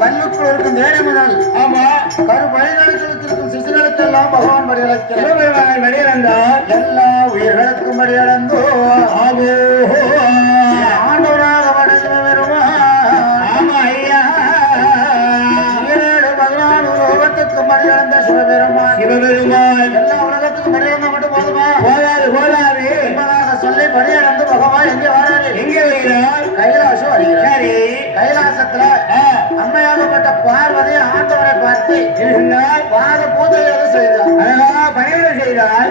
கல்லுக்குள் இருக்கும் தேனை முதல் ஆமா கருப்பைகளுக்கு இருக்கும் சிசுகளுக்கு எல்லாம் பகவான் மடியளக்கிறார். மடியளந்தார் எல்லா உயிர்களுக்கும் மடியளந்தோ ஆகோ ஆண்டவராக வணங்கி வருமா. ஆமா ஐயா 14 லோகத்துக்கு மடியளந்த சிவபெருமான் எல்லா உலகத்துக்கும் மடியளந்த மட்டும் போதுமா? போதாது என்பதாக சொல்லி மடியளந்து பகவான் எங்கே வராரு? எங்கே வருகிறார்? கைலாசம் வருகிறார். சரி கைலாசத்துல அம்மையாகப்பட்ட பார்வதி ஆண்டவரை பார்த்து பாத பூஜை செய்தார். பணிகளை செய்தார்.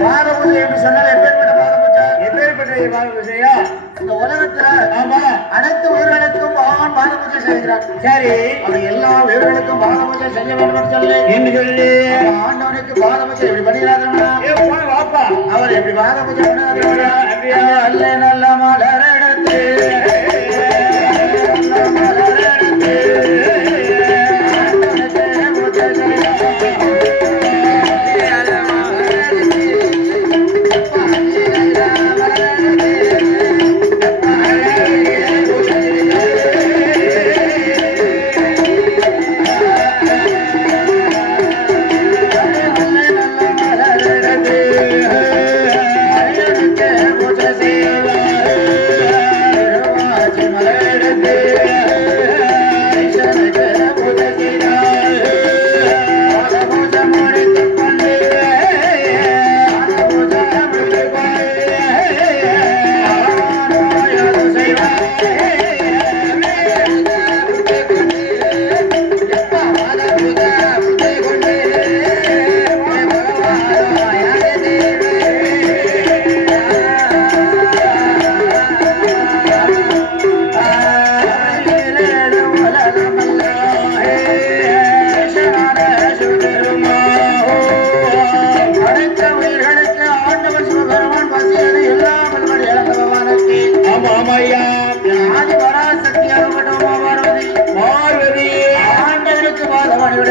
பாத பூஜை என்று சொன்னால் எப்பேற்பட்ட பாத பூஜை? எப்பேற்பட்ட பாத பூஜையா? இந்த உலகத்துல ஆமா அனைத்து உயிர்களுக்கும் பகவான் பாத பூஜை செய்கிறார். சரி அவர் எல்லா உயிர்களுக்கும் பாத பூஜை செய்ய வேண்டும் சொல்லி என்று சொல்லி ஆண்டவனுக்கு பாத பூஜை எப்படி பண்ணுகிறாருன்னா வாப்பா அவர் எப்படி பாத பூஜை பண்ணுகிறார்? அல்ல நல்ல மலரெடுத்து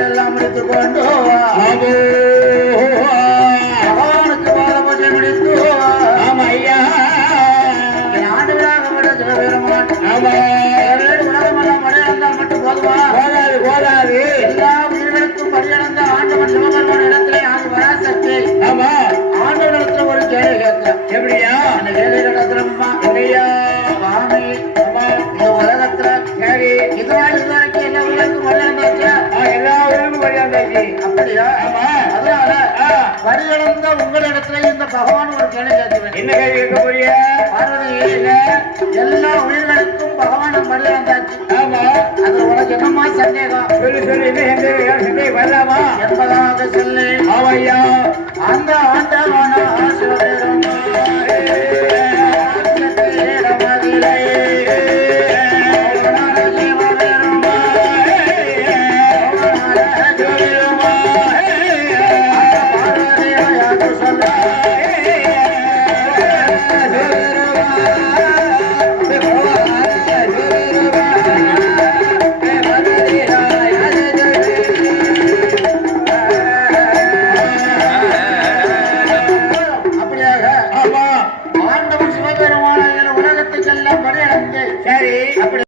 எல்லாம் முடித்து கொண்டு பகவானுக்கு பாத பூஜை முடித்து ஐயா ஆண்டுகளாக சிவபெருமான் உலகமெல்லாம் மடையளந்தால் மட்டும் போதுமா? போதாது எல்லா உயிர்களுக்கும் படையளந்த ஆண்டவன் சிவபெருமான் இடத்திலே ஆண்டு வராசக்தி ஆமா ஆண்டவன் இடத்துல ஒரு கேள்வி கேட்கிறேன். எப்படியா? அந்த கேள்வி நடத்துறோம்மா ஐயா சுவாமி இந்த உலகத்துல சரி இதுவரைக்கும் எல்லா உயிர்களுக்கும் படையளந்தாச்சா? எல்லா ஊருக்கும் மரியாதை அப்படியா? ஆமா அதனால படையளந்த உங்களிடத்துல இந்த பகவான் ஒரு கேள்வி கேட்கிறேன். என்ன கேள்வி கேட்க போறிய? பார்வதியில எல்லா உயிர்களுக்கும் பகவான் படையளந்தாச்சு. ஆமா அது உனக்கு என்னமா சந்தேகம்? சொல்லி என்ன சந்தேகம் வரலாமா என்பதாக சொல்லி ஆமையா அந்த ஆண்டவனா